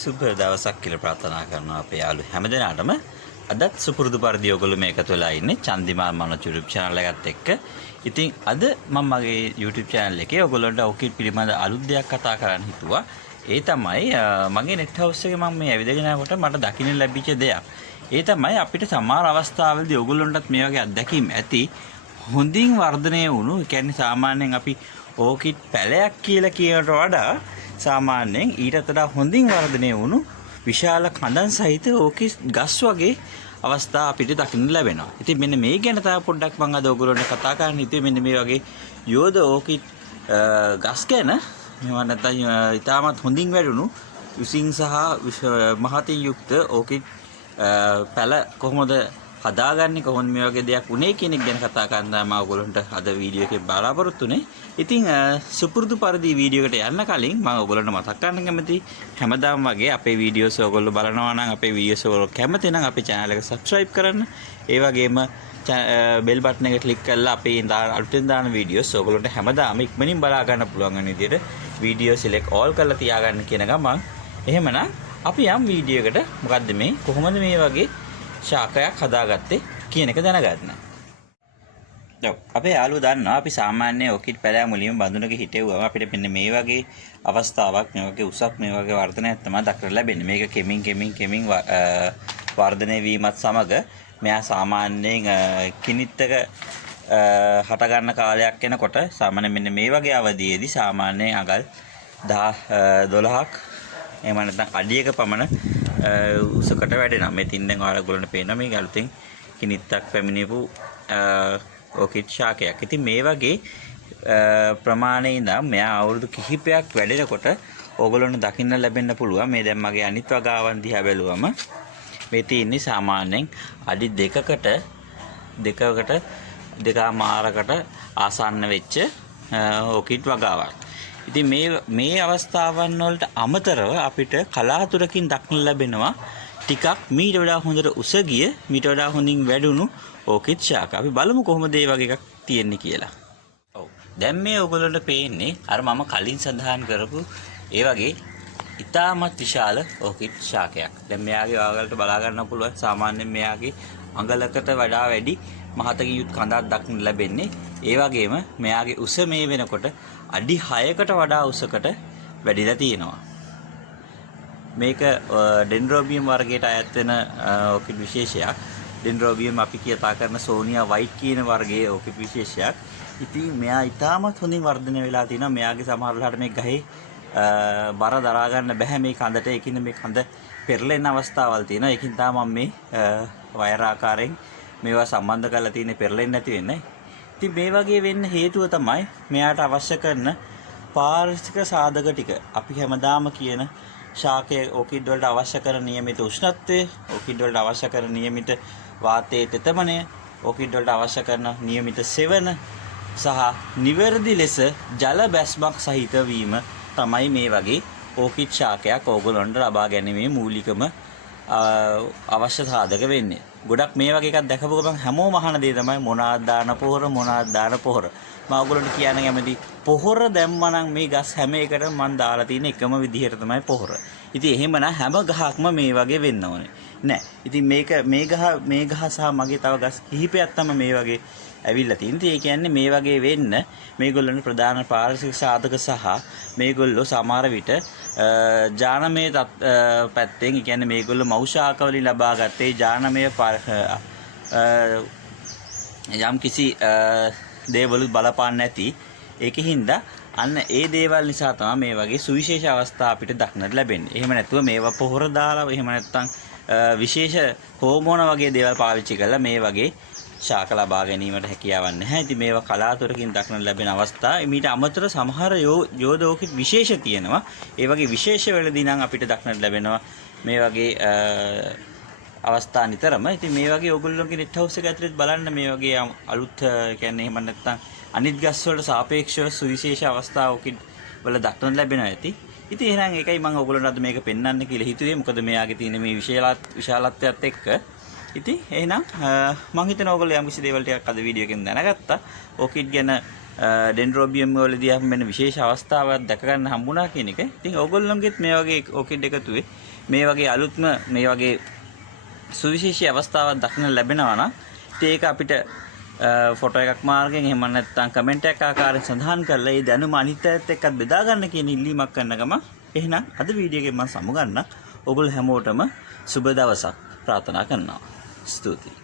සුබ දවසක් කියලා ප්‍රාර්ථනා කරනවා අපේ යාළු හැමදෙනාටම. අදත් සුපුරුදු පරිදි ඔයගොල්ලෝ මේකතු වෙලා ඉන්නේ චන්දිමාල් මනෝජ් YouTube channel එකත් එක්ක. ඉතින් අද මම මගේ YouTube channel එකේ ඔයගොල්ලන්ට orchid පිළිබඳ අලුත් දෙයක් කතා කරන්න හිතුවා. ඒ තමයි මගේ net house එකේ මම මේ ඇවිදගෙන යනකොට මට දකින්න ලැබිච්ච දෙයක්. ඒ තමයි අපිට සමහර අවස්ථාවලදී ඔයගොල්ලන්ටත් මේ වගේ අත්දැකීම් ඇති. හොඳින් වර්ධනය වුණු, ඒ කියන්නේ සාමාන්‍යයෙන් අපි orchid පැලයක් කියලා කියනට වඩා සාමාන්‍යයෙන් ඊට වඩා හොඳින් වර්ධනය වුණු විශාල කඳන් සහිත orchid ගස් වගේ අවස්ථා අපිට දකින්න ලැබෙනවා. ඉතින් මෙන්න මේ ගැන තව පොඩ්ඩක් මම අද ඔයගොල්ලන්ට කතා කරන්න හිතුවේ. මෙන්න මේ වගේ යෝධ orchid ගස් ගැන මේවා නැත්නම් ඉතාමත් හොඳින් වැඩුණු විසින් සහ මහතින් යුක්ත orchid පැල කොහොමද හදාගන්නේ, කොහොමද මේ වගේ දෙයක් උනේ කියන එක ගැන කතා කරන්න මම ඔයගොල්ලන්ට අද වීඩියෝ එකේ බලාපොරොත්තු වෙන්නේ. ඉතින් සුපුරුදු පරිදි වීඩියෝ එකට යන්න කලින් මම ඔයගොල්ලන්ට මතක් කරන්න කැමතියි, හැමදාම වගේ අපේ වීඩියෝස් ඔයගොල්ලෝ බලනවා නම් අපේ වීඩියෝස් ඔයගොල්ලෝ කැමති නම් අපේ channel එක subscribe කරන්න. ඒ වගේම bell button එක click කරලා අපේ අලුතෙන් දාන වීඩියෝස් ඔයගොල්ලන්ට හැමදාම ඉක්මනින් බලා ගන්න පුළුවන් වෙන විදිහට වීඩියෝ select all කරලා තියාගන්න කියන ගමන්. එහෙමනම් අපි යම් වීඩියෝ එකට මොකද්ද මේ කොහොමද මේ වගේ ශාකයක් හදාගත්තේ කියන එක දැනගන්න. අපේ යාළුවෝ දන්නවා අපි සාමාන්‍ය orchid පැලයක් මුලින්ම බඳුනක හිටෙව්වම අපිට මෙන්න මේ වගේ අවස්ථාවක්, මේ වගේ උසක් මේ වගේ වර්ධනයක් තමයි දක්වලා ලැබෙන්නේ. මේක කෙමින් වර්ධනය වීමත් සමග මෙයා සාමාන්‍යයෙන් කිනිත්තක හට ගන්න කාලයක් එනකොට සාමාන්‍ය මෙන්න මේ වගේ අවධියේදී සාමාන්‍යයෙන් අගල් 10-12ක් එහෙම නැත්නම් අඩියක පමණ උසකට වැඩෙනවා. මේ තින්නෙන් ඔයාලගොල්ලන්ට පේනවා මේ අලුතෙන් කිනිත්තක් පැමිණෙපු orchid ශාකයක්. ඉතින් මේ වගේ ප්‍රමාණයේ ඉඳන් මෙයා අවුරුදු කිහිපයක් වැඩෙනකොට ඕගොල්ලන්ට දකින්න ලැබෙන්න පුළුවන්. මේ දැන් මගේ අනිත් වගාවන් දිහා බැලුවම මේ තියෙන්නේ සාමාන්‍යයෙන් අඩි 2.5කට ආසන්න වෙච්ච orchid වගාවක්. ඉතින් මේ අවස්ථාවන් වලට අමතරව අපිට කලාතුරකින් දක්නට ලැබෙනවා ටිකක් මීට වඩා හොඳට උස ගිය, මීට වඩා හොඳින් වැඩුණු orchid ශාක. අපි බලමු කොහොමද මේ වගේ එකක් තියෙන්නේ කියලා. ඔව්. දැන් මේ ඔයගොල්ලන්ට පේන්නේ අර මම කලින් සඳහන් කරපු ඒ වගේ ඉතාමත් විශාල orchid ශාකයක්. දැන් මෙයාගේ ඔයාලට බලා ගන්න පුළුවන් සාමාන්‍යයෙන් මෙයාගේ අඟලකට වඩා වැඩි මහතකින් යුත් කඳක් දක්නට ලැබෙන්නේ. ඒ වගේම මෙයාගේ උස මේ වෙනකොට අඩි 6කට වඩා උසකට වැඩිලා තියෙනවා. මේක ඩෙන්ඩ්‍රෝබියම් වර්ගයට අයත් වෙන orchid විශේෂයක්. ඩෙන්ඩ්‍රෝබියම් අපි කතා කරන සෝනියා වයිට් කියන වර්ගයේ orchid විශේෂයක්. ඉතින් මෙයා ඉතාමත් හොඳින් වර්ධනය වෙලා තිනවා. මෙයාගේ සමහර වෙලාවට මේ ගහේ බර දරා ගන්න බෑ මේ කඳට. ඒකින් මේ කඳ පෙරලෙන අවස්ථාවල් තියෙනවා. ඒකින් තමයි මම මේ වයර් ආකාරයෙන් මේවා සම්බන්ධ කරලා තියෙන්නේ පෙරලෙන්නේ නැති වෙන්නේ. ඉතින් මේ වගේ වෙන්න හේතුව තමයි මෙයාට අවශ්‍ය කරන පාරිසරික සාධක ටික. අපි හැමදාම කියන ශාකයේ orchid වලට අවශ්‍ය කරන නියමිත උෂ්ණත්වය, orchid වලට අවශ්‍ය කරන නියමිත වාතයේ තෙතමනය, orchid වලට අවශ්‍ය කරන නියමිත සෙවන සහ නිවැරදි ලෙස ජල බැස්මක් සහිත වීම තමයි මේ වගේ orchid ශාකයක් ඕගොල්ලන්ට ලබා ගැනීමේ මූලිකම අවශ්‍ය සාධක වෙන්නේ. ගොඩක් මේ වගේ එකක් දැකපුව ගමන් හැමෝම අහන දේ තමයි මොනවාද දාන පොහොර, මොනවාද දාන පොහොර. මම ඔයගොල්ලන්ට කියන්න කැමති පොහොර දැම්මනම් මේ ගස් හැම එකටම මම දාලා තියෙන එකම විදිහට තමයි පොහොර. ඉතින් එහෙමනම් හැම ගහක්ම මේ වගේ වෙන්න ඕනේ නෑ. ඉතින් මේ ගහ සහ මගේ තව ගස් කිහිපයක් තමයි මේ වගේ ඇවිල්ලා තියෙන්නේ. ඒ කියන්නේ මේ වගේ වෙන්න මේගොල්ලන්ට ප්‍රධාන පාරිසරික සාධක සහ මේගොල්ලෝ සමහර විට ජානමය පැත්තෙන්, ඒ කියන්නේ මේගොල්ලෝ මෞෂාක වලින් ලබා ගත්තේ ජානමය යම් කිසි දේවලු බලපාන්න නැති. ඒකින්ද අන්න ඒ දේවල් නිසා තමයි මේ වගේ සුවිශේෂ අවස්ථා අපිට දක්නට ලැබෙන්නේ. එහෙම නැතුව මේවා පොහොර දාලා, එහෙම නැත්නම් විශේෂ හෝමෝන වගේ දේවල් පාවිච්චි කරලා මේ වගේ ශාක ලබා ගැනීමට හැකියාවක් නැහැ. ඉතින් මේවා කලාතුරකින් දක්නට ලැබෙන අවස්ථා. ඊට අමතරව සමහර යෝධ orchid විශේෂ තියෙනවා. ඒ වගේ විශේෂ වෙලදී නම් අපිට දක්නට ලැබෙනවා මේ වගේ අවස්ථා නිතරම. ඉතින් මේ වගේ ඔයගොල්ලෝගේ net house එක ඇතුළේ බලන්න මේ වගේ අලුත් කියන්නේ එහෙම නැත්නම් අනිත් ගස් වලට සාපේක්ෂව සුවිශේෂ අවස්ථා orchid වල දක්නට ලැබෙනවා ඇති. ඉතින් එහෙනම් ඒකයි මම ඔයගොල්ලන්ට අද මේක පෙන්වන්න කියලා හිතුවේ. මොකද මෙයාගේ තියෙන මේ විශාලත්වයත් එක්ක. ඉතින් එහෙනම් මම හිතනවා ඔයගොල්ලෝ යම් කිසි දේවල් ටිකක් අද වීඩියෝ එකෙන් දැනගත්තා. orchid ගැන ඩෙන්ඩ්‍රෝබියම් වලදී අපි මෙන්න විශේෂ අවස්ථාවක් දැක ගන්න හම්බුණා කියන එක. ඉතින් ඕගොල්ලන්ගෙත් මේ වගේ ඕකිඩ් එකතුවේ මේ වගේ අලුත්ම මේ වගේ සුවිශේෂී අවස්ථාවක් දක්න ලැබෙනවා නම් ඒක අපිට ෆොටෝ එකක් මාර්ගෙන් එහෙම නැත්නම් කමෙන්ට් එකක් ආකාරයෙන් සඳහන් කරලා ඒ දැනුම අනිත් අයත් එක්කත් බෙදා ගන්න කියන ඉල්ලීමක් කරන ගම එහෙනම් අද වීඩියෝ එකෙන් මම සමු ගන්න. ඔයගොල්ලෝ හැමෝටම සුබ දවසක් ප්‍රාර්ථනා කරනවා. ස්තුතියි.